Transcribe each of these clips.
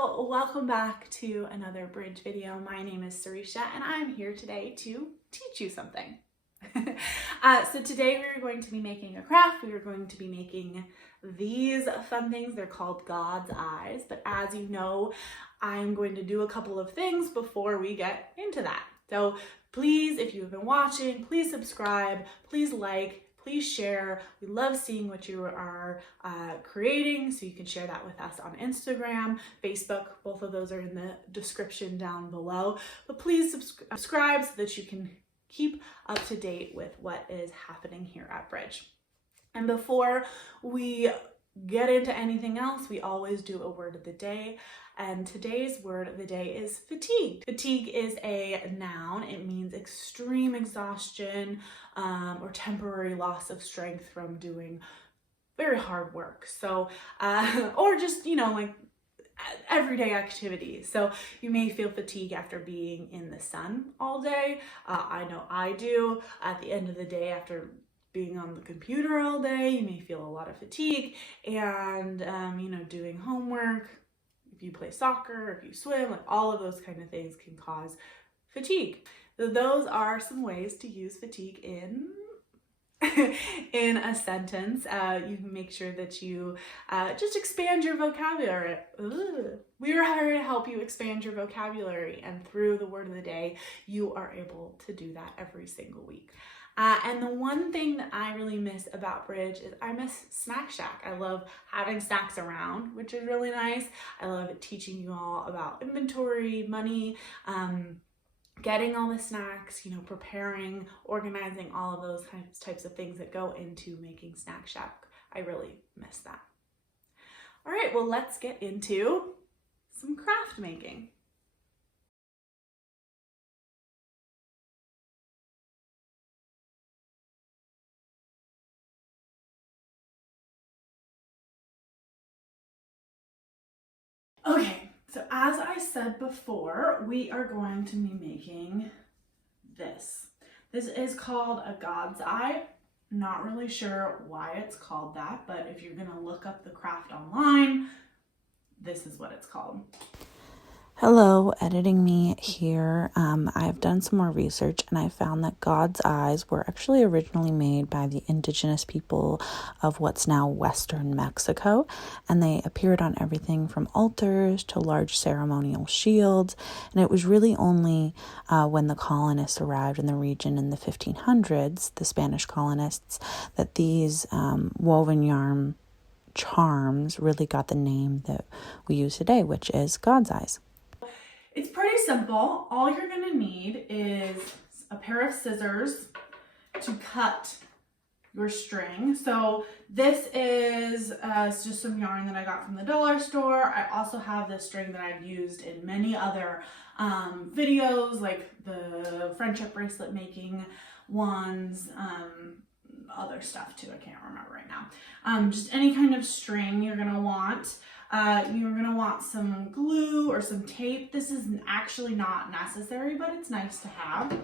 So welcome back to another bridge video. My name is Sarisha and I'm here today to teach you something. So today we're going to be making a craft. We are going to be making these fun things. They're called God's eyes, but as you know, I'm going to do a couple of things before we get into that. So please, if you've been watching, please subscribe, please like, please share. We love seeing what you are creating, so you can share that with us on Instagram, Facebook. Both of those are in the description down below. But please subscribe so that you can keep up to date with what is happening here at Bridge. And before we get into anything else, we always do a word of the day. And today's word of the day is fatigue. Fatigue is a noun. It means extreme exhaustion or temporary loss of strength from doing very hard work. So, or just, like everyday activities. So you may feel fatigue after being in the sun all day. I know I do. At the end of the day, after being on the computer all day, you may feel a lot of fatigue, and doing homework, if you play soccer, if you swim, like all of those kind of things can cause fatigue. So those are some ways to use fatigue in in a sentence. You can make sure that you just expand your vocabulary. We are here to help you expand your vocabulary, and through the word of the day, you are able to do that every single week. And the one thing that I really miss about Bridge is I miss Snack Shack. I love having snacks around, which is really nice. I love teaching you all about inventory, money, getting all the snacks, preparing, organizing, all of those types of things that go into making Snack Shack. I really miss that. All right, well, let's get into some craft making. Okay, so as I said before, we are going to be making this. This is called a God's eye. Not really sure why it's called that, but if you're gonna look up the craft online, this is what it's called. Hello, editing me here. I've done some more research and I found that God's eyes were actually originally made by the indigenous people of what's now Western Mexico, and they appeared on everything from altars to large ceremonial shields. And it was really only when the colonists arrived in the region in the 1500s, the Spanish colonists, that these woven yarn charms really got the name that we use today, which is God's eyes. It's pretty simple. All you're gonna need is a pair of scissors to cut your string. So this is just some yarn that I got from the dollar store. I also have this string that I've used in many other videos, like the friendship bracelet making ones, other stuff too. I can't remember right now. Just any kind of string you're gonna want. You're going to want some glue or some tape. This is actually not necessary, but it's nice to have.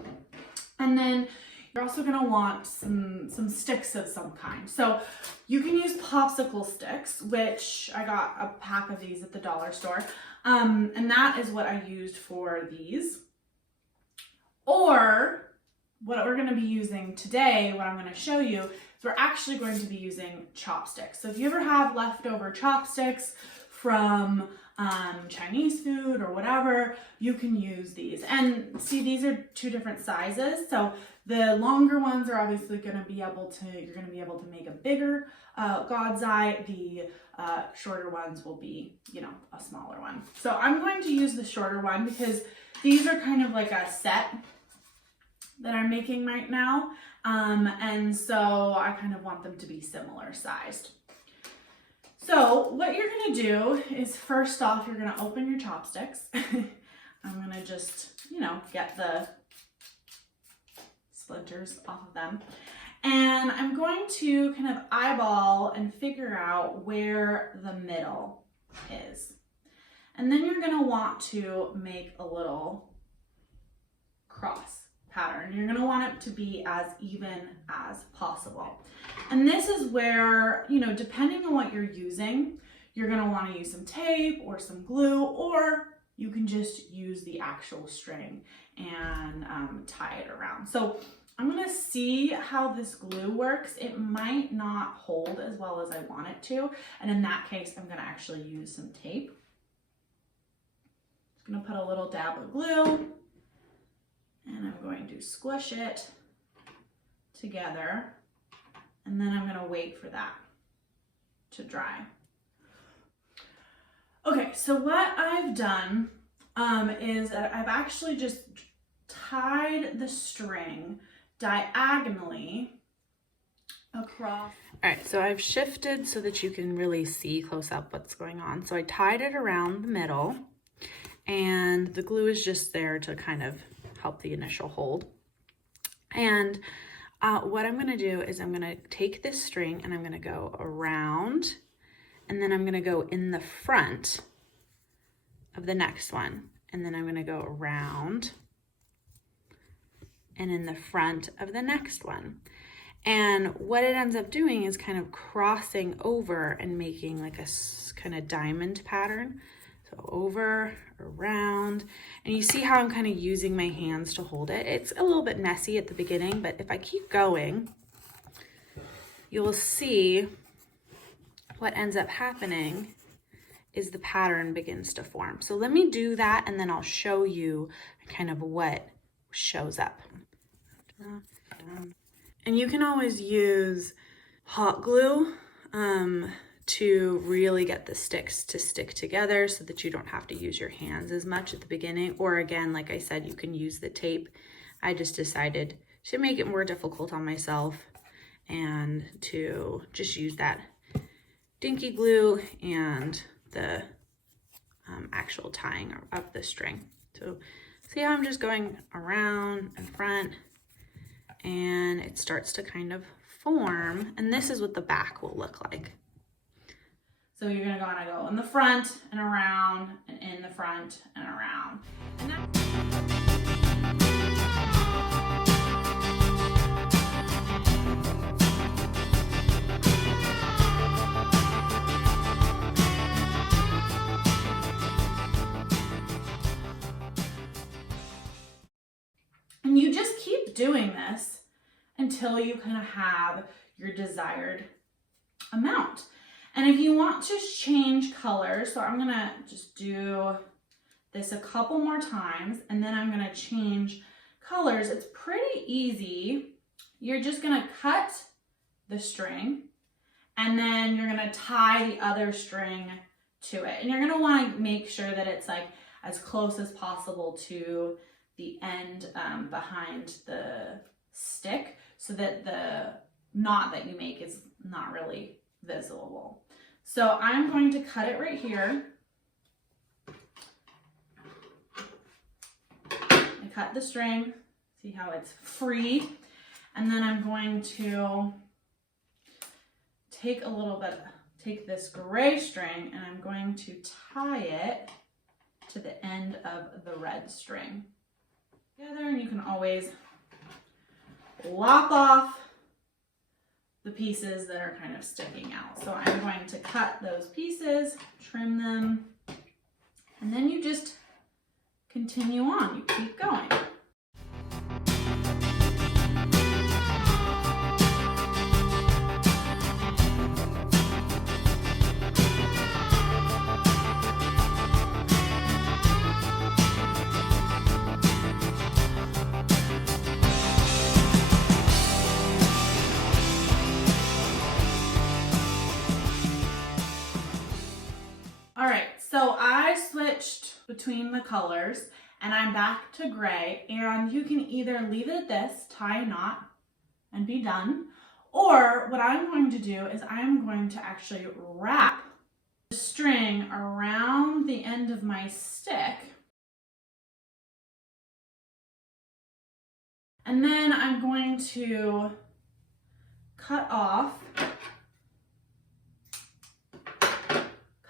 And then you're also going to want some sticks of some kind. So you can use popsicle sticks, which I got a pack of these at the dollar store. And that is what I used for these. Or what we're going to be using today, what I'm going to show you, is we're actually going to be using chopsticks. So if you ever have leftover chopsticks from Chinese food or whatever, you can use these. And see, these are two different sizes. So the longer ones are obviously going to be able to, you're going to be able to make a bigger God's eye. The shorter ones will be, a smaller one. So I'm going to use the shorter one because these are kind of like a set that I'm making right now. And so I kind of want them to be similar sized. So what you're gonna do is, first off, you're gonna open your chopsticks. I'm gonna just, get the splinters off of them. And I'm going to kind of eyeball and figure out where the middle is. And then you're gonna want to make a little cross pattern. You're going to want it to be as even as possible. And this is where, depending on what you're using, you're gonna wanna use some tape or some glue, or you can just use the actual string and tie it around. So I'm gonna see how this glue works. It might not hold as well as I want it to. And in that case, I'm gonna actually use some tape. Just gonna put a little dab of glue and I'm going to squish it together. And then I'm gonna wait for that to dry. Okay, so what I've done is that I've actually just tied the string diagonally across. All right, so I've shifted so that you can really see close up what's going on. So I tied it around the middle, and the glue is just there to kind of help the initial hold. And what I'm gonna do is I'm gonna take this string and I'm gonna go around, and then I'm gonna go in the front of the next one. And then I'm gonna go around and in the front of the next one. And what it ends up doing is kind of crossing over and making like a kind of diamond pattern. So over, around, and you see how I'm kind of using my hands to hold it. It's a little bit messy at the beginning, but if I keep going, you'll see what ends up happening is the pattern begins to form. So let me do that and then I'll show you kind of what shows up. And you can always use hot glue to really get the sticks to stick together so that you don't have to use your hands as much at the beginning. Or again, like I said, you can use the tape. I just decided to make it more difficult on myself and to just use that dinky glue and the actual tying of the string. So see how I'm just going around and front, and it starts to kind of form, and this is what the back will look like. So you're gonna go in the front and around and in the front and around. And you just keep doing this until you kind of have your desired amount. And if you want to change colors, so I'm gonna just do this a couple more times and then I'm gonna change colors. It's pretty easy. You're just gonna cut the string and then you're gonna tie the other string to it. And you're gonna wanna make sure that it's like as close as possible to the end behind the stick so that the knot that you make is not really visible. So I'm going to cut it right here. I cut the string, see how it's free, and then I'm going to take this gray string and I'm going to tie it to the end of the red string together, and you can always lop off the pieces that are kind of sticking out. So I'm going to cut those pieces, trim them, and then you just continue on, you keep going. So I switched between the colors and I'm back to gray, and you can either leave it at this, tie a knot and be done, or what I'm going to do is I'm going to actually wrap the string around the end of my stick, and then I'm going to cut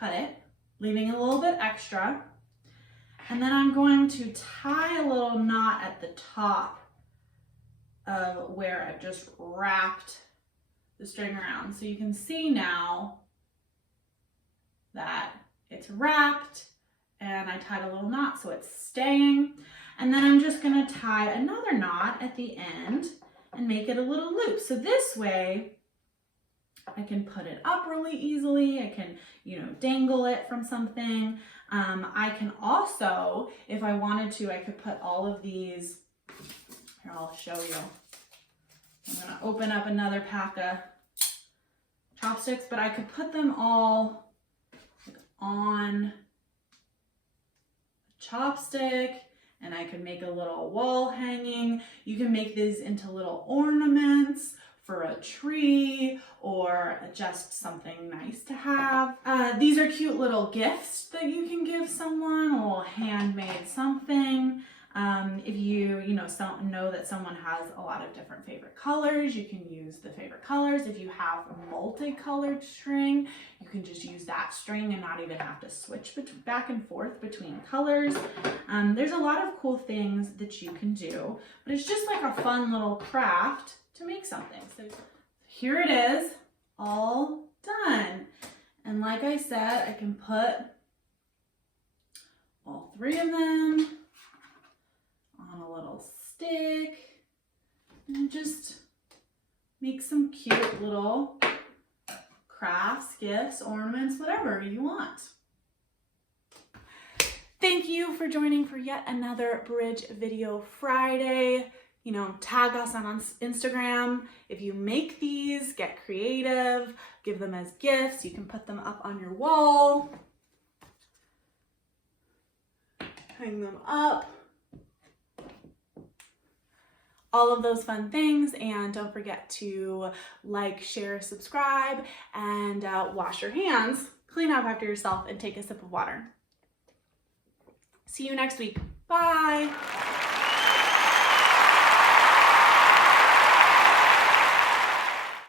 it, leaving a little bit extra. And then I'm going to tie a little knot at the top of where I've just wrapped the string around. So you can see now that it's wrapped, and I tied a little knot so it's staying. And then I'm just gonna tie another knot at the end and make it a little loop. So this way I can put it up really easily. I can, dangle it from something. I can also, if I wanted to, I could put all of these, here, I'll show you. I'm gonna open up another pack of chopsticks, but I could put them all on a chopstick, and I could make a little wall hanging. You can make these into little ornaments for a tree or just something nice to have. These are cute little gifts that you can give someone, a little handmade something. If you know that someone has a lot of different favorite colors, you can use the favorite colors. If you have multicolored string, you can just use that string and not even have to switch back and forth between colors. There's a lot of cool things that you can do, but it's just like a fun little craft to make something. So here it is, all done. And like I said, I can put all three of them on a little stick and just make some cute little crafts, gifts, ornaments, whatever you want. Thank you for joining for yet another Bridge Video Friday. Tag us on Instagram. If you make these, get creative, give them as gifts. You can put them up on your wall, hang them up, all of those fun things. And don't forget to like, share, subscribe, and wash your hands, clean up after yourself, and take a sip of water. See you next week. Bye.